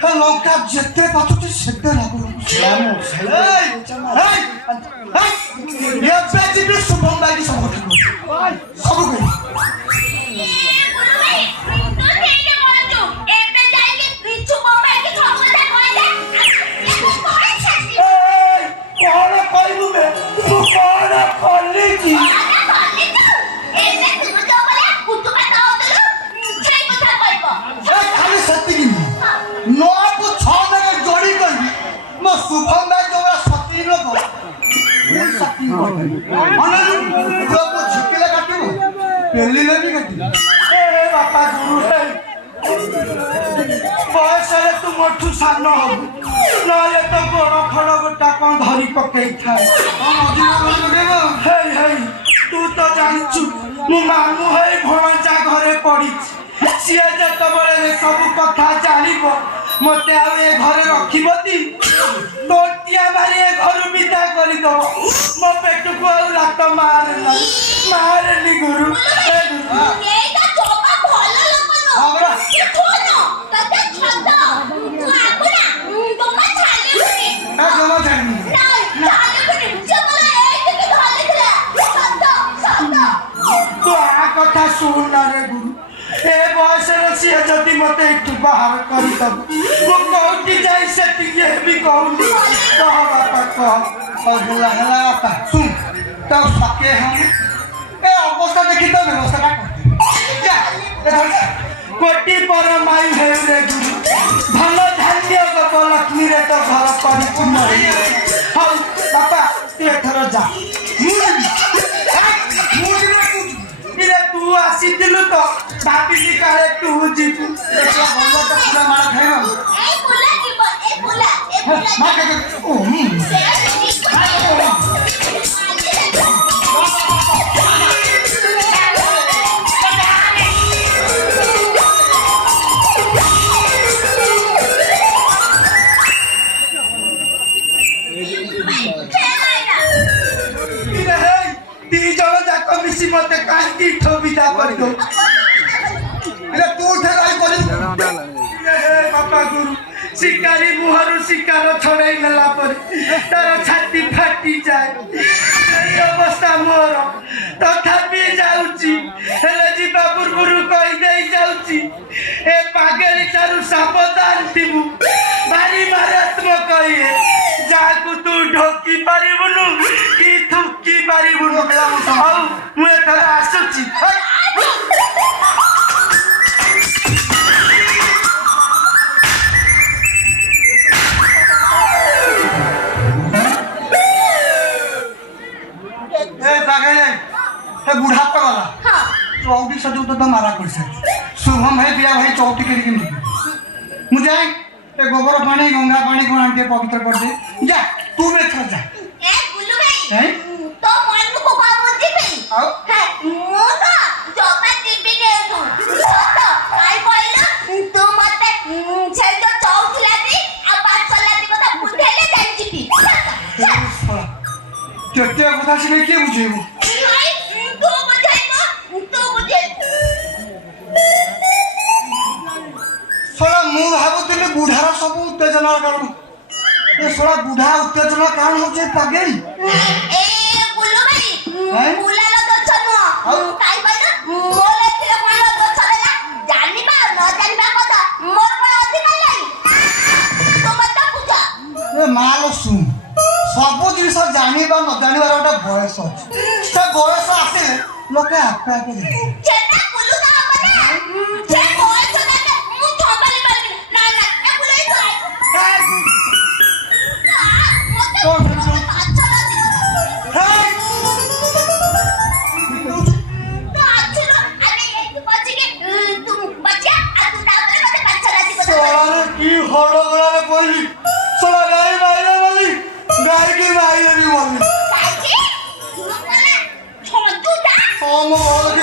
হ্যাঁ লঙ্কা যেতে পাচ্ছি সেতে লাগলো ଏବେ ଯିବି ଶୁଭମ ଭାଇ ସବୁ ସବୁ କଣ କହିବୁ ତୁ କଣ କଲି କି ଖାଲି ସେତିକି ନଅକୁ 6 ଜାଗା ଯୋଡ଼ି କହିବି ମୋ ଶୁଭମ ଭାଇ ଯୋଉଟା ସତୀ ଲୋକ ଝିକିଲେ କାଟିବୁ ପେଲିଲେ ବି କାଟିବୁ ବାପା ଗୁରୁ ବୟସରେ ତୁ ମୋଠୁ ସାନ ହବୁ ନହେଲେ ତ ବଡ ଖଡ ଗୋଟା କଣ ଧରି ପକେଇଥାଏ ହେଇ ହେଇ ତୁ ତ ଜାଣିଛୁ ମୁଁ ମାମୁଁ ହେଇ ଭଣଜା ଘରେ ପଡିଛି ସିଏ ଯେତେବେଳେ ସବୁ କଥା ଜାଣିବ ମତେ ଆଉ ଏ ଘରେ ରଖିବତି ତୋଟିଆ ମାରି ଏ ଘରୁ ବିଦା କରିଦବ ମୋ ପେଟକୁ ଆଉ ଲାତ ମାରେନି ଗୁରୁ କଥା ଶୁଣ ରେ ଗୁରୁ ଏ ବୟସରେ ସିଏ ଯଦି ମତେ ଏଠୁ ବାହାର କରିଦବ ମୁଁ କୋଉଠି ଯାଇ ସେଠିକି ହେବି କହୁନି କହ ବାପା କହ ହେଲା ହେଲା ବାପା ଶୁଣ ତ ସକେ ହମ ଏ ଅବସ୍ଥା ଦେଖି ତ ବ୍ୟବସ୍ଥାଟା କରିଦେ କୋଟି ପର ମାଇ ହେଉ ରେ ଗୁରୁ ଧନ ଧାନ୍ୟ ଗୋପ ଲକ୍ଷ୍ମୀରେ ତ ଘର କରିଛୁ ହଉ ବାପା ତୁ ଏଥର ଯା ତୁ ଆସିଥିଲୁ ତ ଭାବିଲି କାଳେ ତୁ ଯିବୁ ପୁରା ମାଳ ଖାଇବ ଦି ଜଣ ଯାକ ମିଶି ମତେ କାହିଁକି ବିଦା କରିଦଉ ତୁ ବାପା ଗୁରୁ ଶିକାରୀ ମୁହଁରୁ ଶିକାର ଛଡେଇ ନେଲା ପରେ ତାର ଛାତି ଫାଟିଯାଏ ସେଇ ଅବସ୍ଥା ମୋର ତଥାପି ଯାଉଛି ହେଲେ ଯିବା ପୂର୍ବରୁ କହିଦେଇ ଯାଉଛି ଏ ପାଗେଳି ଠାରୁ ସାବଧାନ ଥିବୁ ଭାରି ମାରାତ୍ମକ ଇଏ ଯାହାକୁ ତୁ ଢୋକି ପାରିବୁନୁ କି ଥୁକି ପାରିବୁନୁ ଆଉ ମୁଁ ଏଥର ଆସୁଛି बुढ़ा तो गला चौटी सजू तो मारा कर शुभम भाई बिया भाई चौटी करके मुझे गोबर पानी गंगा पानी कौन आंटी पवित्र कर दे जा तू में जा ए गुल्लू भाई तो मन को को बुद्धि पे हां मो तो जोबा टीवी के तो आई कहला तू मते छे जो चौथी लादी आ पांच लादी को तो बुझेले जाईची केते কথা से के बुझेबो ମୁଁ ଭାବୁଥିଲି ବୁଢାର ସବୁ ଉତ୍ତେଜନା କାରଣ ଏ ଶଳା ବୁଢା ଉତ୍ତେଜନା କାରଣ ହଉଛି ପାଗେଳି ଏ ବୁଲୁ ଭାଇ ବୁଲାର ଗଛ ନୁହ କାଇ କହିଲ ମୋଲେ ଥିଲେ କୋଳ ଗଛ ହେଲା ଜାଣିବା ନ ଜାଣିବା କଥା ମୋର କୋଳ ଅଧିକାର ନାହିଁ ତ ମତ ବୁଝ ଏ ମାଲ ଶୁଣ ସବୁ ଜିନିଷ ଜାଣିବା ନ ଜାଣିବାର ଗୋଟେ ବୟସ ଅଛି ସେ ବୟସ ଆସିଲେ ଲୋକେ ଆପେ ଆପେ ଜାଣିବେ ବୁଲୁ ତା ହବ ନା ସେ ବୟସ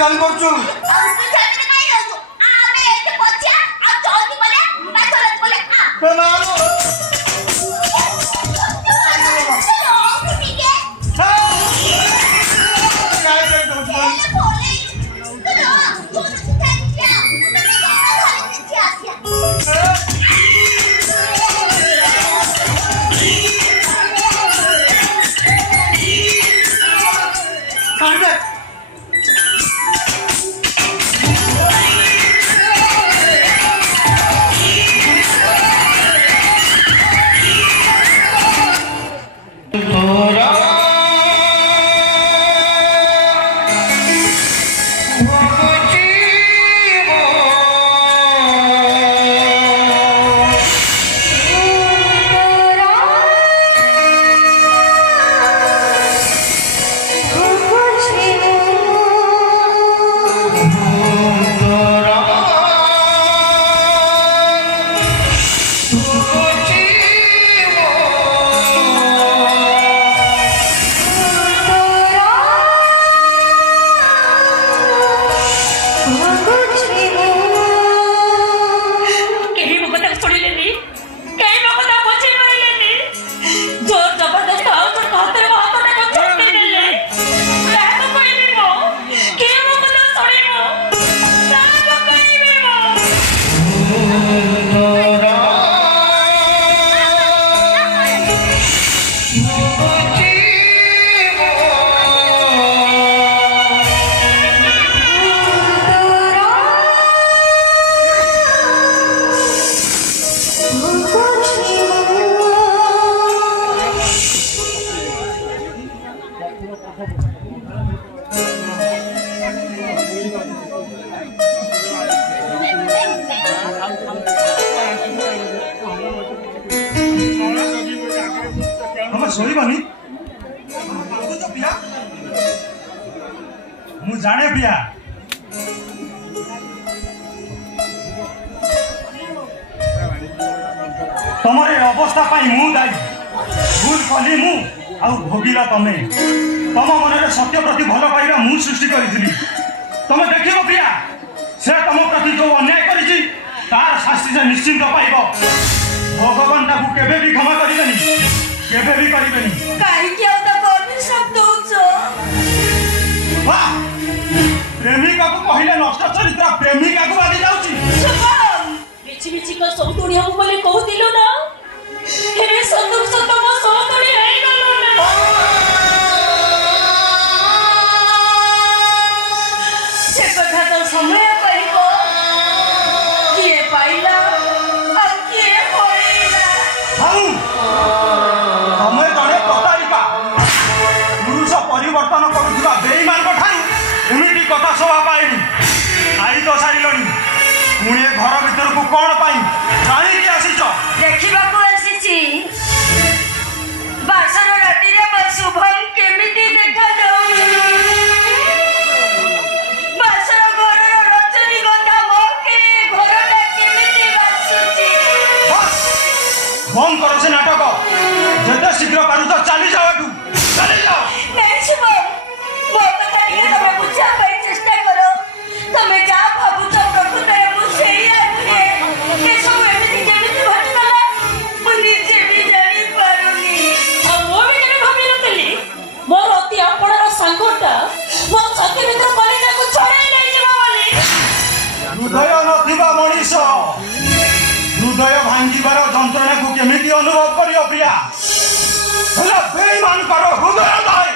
জানি করছো ଶୋଇବନି ପ୍ରିୟା ମୁଁ ଜାଣେ ପ୍ରିୟା ତମର ଏ ଅବସ୍ଥା ପାଇଁ ମୁଁ ଦାୟୀ ଭୁଲ କଲି ମୁଁ ଆଉ ଭୋଗିଲା ତମେ ତମ ମନରେ ସତ୍ୟ ପ୍ରତି ଭଲ ପାଇବା ମୁଁ ସୃଷ୍ଟି କରିଥିଲି ତମେ ଦେଖିବ ପ୍ରିୟା ସେ ତମ ପ୍ରତି ଯୋଉ ଅନ୍ୟାୟ କରିଛି ତାର ଶାସ୍ତି ସେ ନିଶ୍ଚିନ୍ତ ପାଇବ ଭଗବାନ ତାକୁ କେବେ ବି କ୍ଷମା କରିବେନି କେବେ ବି କରିବେନି କାହିଁକି ଆଉ ତାକୁ ଅଭିଶାପ ଦଉଛ ପ୍ରେମିକାକୁ କହିଲେ ନଷ୍ଟ ଚରିତ୍ର ପ୍ରେମିକାକୁ ବାଜି ଯାଉଛି ମିଛି ମିଛି କ ସୌତୁଣୀ ହବୁ ବୋଲି କହୁଥିଲୁ ନା ଏବେ ସତକୁ ସତ ମୋ ସୌତୁଣୀ ହେଇଗଲୁ ନା ସେ କଥା ତ ସମୟ କହିବ କିଏ ପାଇଲା ଆଉ କିଏ ହରେଇଲା ତମେ ଜଣେ ପ୍ରତାରିକା ପୁରୁଷ ପରିବର୍ତ୍ତନ କରୁଥିବା ବେଇମାନଙ୍କ ଠାରୁ ଏମିତି କଥା ଶୋଭା ପାଏନି ଆଇ ତ ସାରିଲଣି ପୁଣି ଏ ଘର ଭିତରକୁ କଣ ପାଇଁ କାହିଁକି ଆସିଛ ଦେଖିବାକୁ ଆସିଛି ବାସର ରାତିରେ ମୋ ଶୁଭମ କେମିତି ଦେଖାଯାଉଛି ବାସର ଘରର ରଜନୀଗନ୍ଧା ମହକେ ଘରଟା କେମିତି ବାସୁଛି ବନ୍ଦ କର ସେ ନାଟକ ଯେତେ ଶୀଘ୍ର ପାରୁଛ ଚାଲିଯାଅ ଏଠୁ ଚାଲିଯାଅ ନାଇଁ ଶୁଭମ ମୋ କଥା ଟିକେ ତମେ ବୁଝିବା ପାଇଁ ଚେଷ୍ଟା କର ତମେ ଯାହା ଭାବୁଛ ପ୍ରକୃତରେ ମୁଁ ସେଇଆ ନୁହେଁ ଏସବୁ ଏମିତି କେମିତି ଘଟିଗଲା ମୁଁ ନିଜେ ବି ଜାଣିପାରୁନି ଆଉ ମୁଁ ବି କେବେ ଭାବିନଥିଲି ମୋର ଅତି ଆପଣାର ସାଙ୍ଗଟା ମୋ ଛାତି ଭିତର କଲିଜାକୁ ଛଡ଼େଇ ନେଇଯିବ ବୋଲି ହୃଦୟ ନଥିବା ମଣିଷ ହୃଦୟ ଭାଙ୍ଗିବାର ଯନ୍ତ୍ରଣାକୁ କେମିତି ଅନୁଭବ କରିବ ପ୍ରିୟା ବେଇମାନଙ୍କର ହୃଦୟ ନାହିଁ